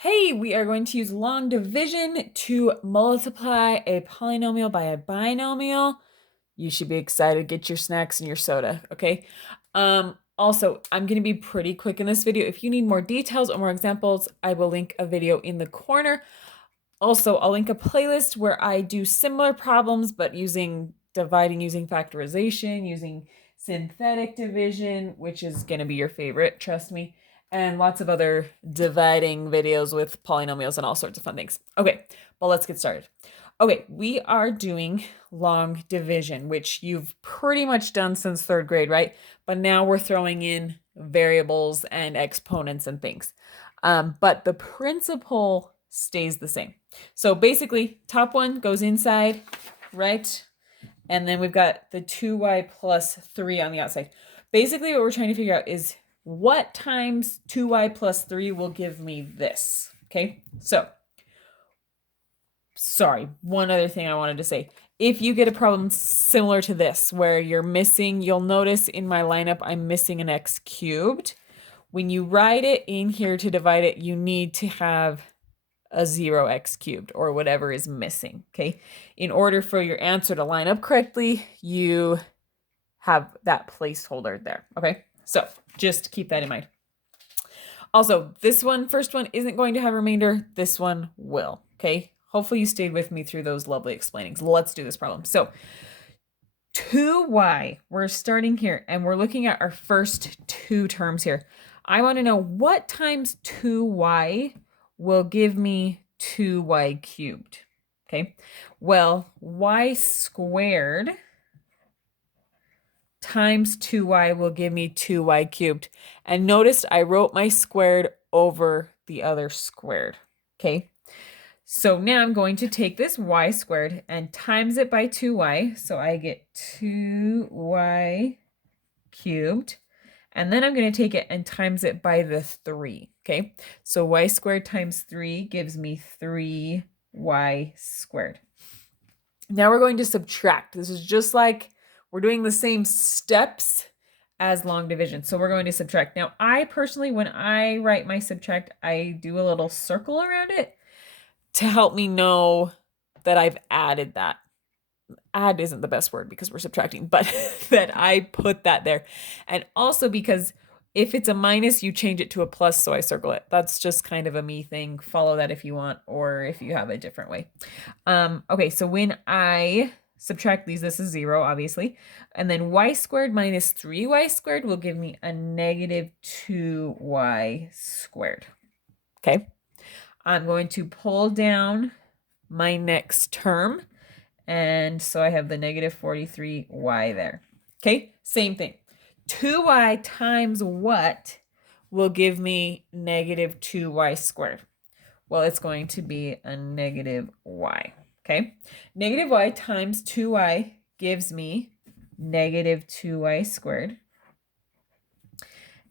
Hey, we are going to use long division to multiply a polynomial by a binomial. You should be excited. Get your snacks and your soda, okay? Also, I'm going to be pretty quick in this video. If you need more details or more examples, I will link a video in the corner. Also, I'll link a playlist where I do similar problems, but dividing using factorization, using synthetic division, which is going to be your favorite, trust me, and lots of other dividing videos with polynomials and all sorts of fun things. Okay, but let's get started. Okay, we are doing long division, which you've pretty much done since third grade, right? But now we're throwing in variables and exponents and things. But the principle stays the same. So basically, top one goes inside, right? And then we've got the 2y plus 3 on the outside. Basically, what we're trying to figure out is what times 2y plus 3 will give me this, okay? So, sorry, one other thing I wanted to say. If you get a problem similar to this, where you're missing, you'll notice in my lineup, I'm missing an x cubed. When you write it in here to divide it, you need to have a 0x cubed or whatever is missing, okay? In order for your answer to line up correctly, you have that placeholder there, okay? So just keep that in mind. Also, this one, first one, isn't going to have a remainder. This one will, okay? Hopefully you stayed with me through those lovely explainings. Let's do this problem. So 2y, we're starting here, and we're looking at our first two terms here. I want to know what times 2y will give me 2y cubed. Okay, well, y squared times 2y will give me 2y cubed. And notice I wrote my squared over the other squared. Okay, so now I'm going to take this y squared and times it by 2y. So I get 2y cubed. And then I'm going to take it and times it by the 3, okay? So y squared times 3 gives me 3y squared. Now we're going to subtract. This is just like we're doing the same steps as long division. So we're going to subtract. Now, I personally, when I write my subtract, I do a little circle around it to help me know that I've added that. Add isn't the best word because we're subtracting, but that I put that there. And also because if it's a minus, you change it to a plus, so I circle it. That's just kind of a me thing. Follow that if you want, or if you have a different way. Okay, so when I subtract these, this is 0, obviously. And then y squared minus 3y squared will give me a negative 2y squared. Okay, I'm going to pull down my next term. And so I have the negative 43y there. Okay, same thing. 2y times what will give me negative 2y squared? Well, it's going to be a negative y. Okay, negative y times 2y gives me negative 2y squared.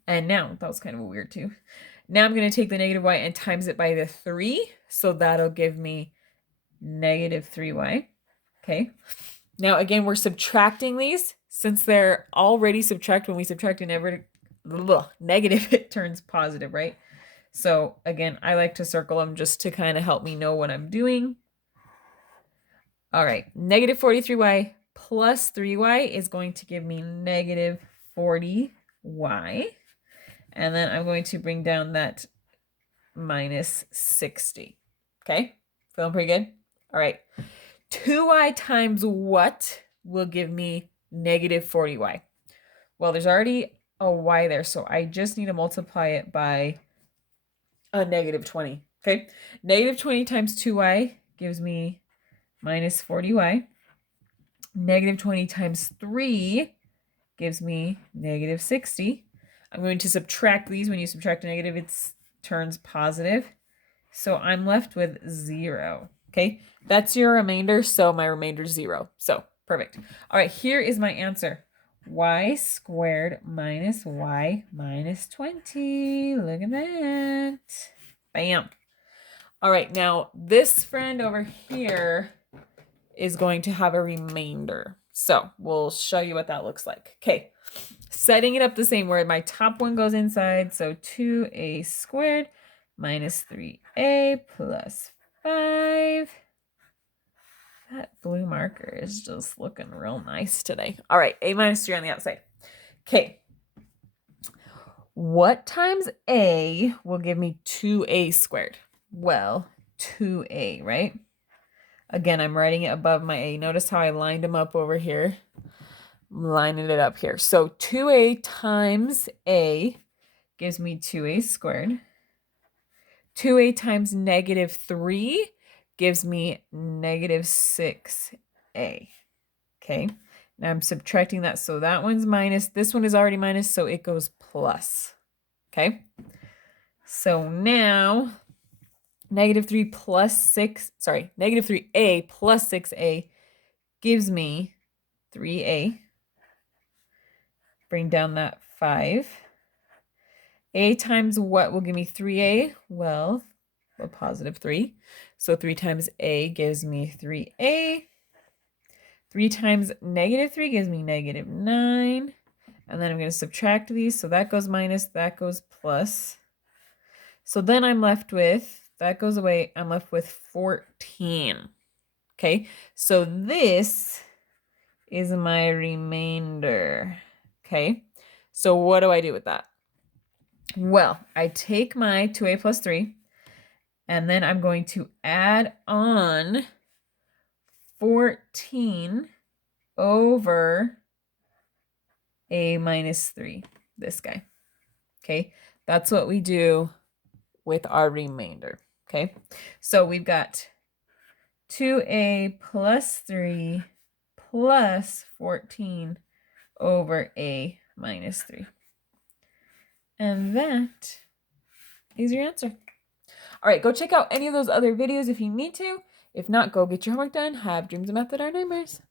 And now, that was kind of a weird too. Now I'm going to take the negative y and times it by the 3. So that'll give me negative 3y. Okay, now again, we're subtracting these. Since they're already subtract, when we subtract a negative, it turns positive, right? So again, I like to circle them just to kind of help me know what I'm doing. All right, negative 43y plus 3y is going to give me negative 40y. And then I'm going to bring down that minus 60. Okay, feeling pretty good? All right. 2y times what will give me negative 40y? Well, there's already a y there, so I just need to multiply it by a negative 20. Okay, negative 20 times 2y gives me minus 40y. Negative 20 times 3 gives me negative 60. I'm going to subtract these. When you subtract a negative, it turns positive. So I'm left with 0. Okay, that's your remainder, so my remainder is 0. So, perfect. All right, here is my answer. Y squared minus y minus 20. Look at that. Bam. All right, now this friend over here is going to have a remainder. So, we'll show you what that looks like. Okay, setting it up the same where my top one goes inside, so 2a squared minus 3a plus 5. That blue marker is just looking real nice today. All right, a minus 3 on the outside. Okay. What times a will give me 2a squared? Well, 2a, right? Again, I'm writing it above my a. Notice how I lined them up over here. I'm lining it up here. So 2a times a gives me 2a squared. 2a times negative 3 gives me negative 6a. Okay, now I'm subtracting that. So that one's minus. This one is already minus, so it goes plus. Okay, so now negative 3 plus 6, sorry, negative 3a plus 6a gives me 3a. Bring down that 5. A times what will give me 3a? Well, a positive 3. So 3 times a gives me 3a. 3 times negative 3 gives me negative 9. And then I'm going to subtract these. So that goes minus, that goes plus. So then I'm left with, that goes away, I'm left with 14. Okay, so this is my remainder. Okay, so what do I do with that? Well, I take my 2a plus 3, and then I'm going to add on 14 over a minus 3, this guy. Okay, that's what we do with our remainder. Okay, so we've got 2a plus 3 plus 14 over a minus 3. And that is your answer. All right, go check out any of those other videos if you need to. If not, go get your homework done. Have dreams of math that are nightmares.